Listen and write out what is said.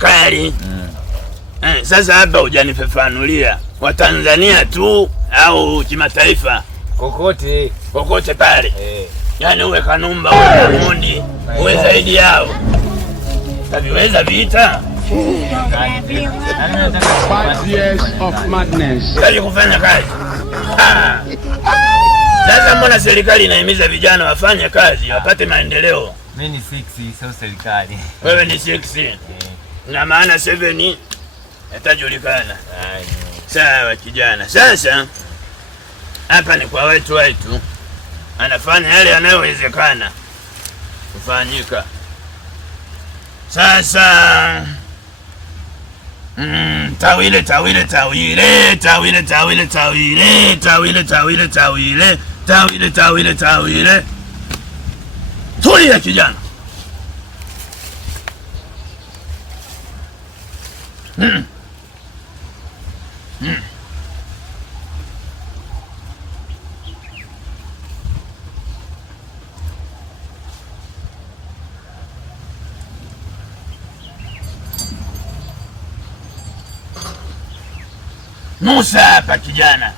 kali. Sasa hapa hujanifafanulia Watanzania tu au kimataifa? Kokote pale. Yaani uwe Kanumba, uwe Gamondi, uwe zaidi yao. Taviweza vita? Kali kufanya kazi. Sasa mbona serikali inahimiza vijana wafanye kazi, wapate maendeleo? Mimi ni 6, sio serikali. Wewe ni 6. Na maana 7 yatajulikana. Sawa kijana. Sasa hapa ni kwa wetu anafanya yale yanayowezekana kufanyika. Sasa tawile tulia kijana. Musa hapa kijana.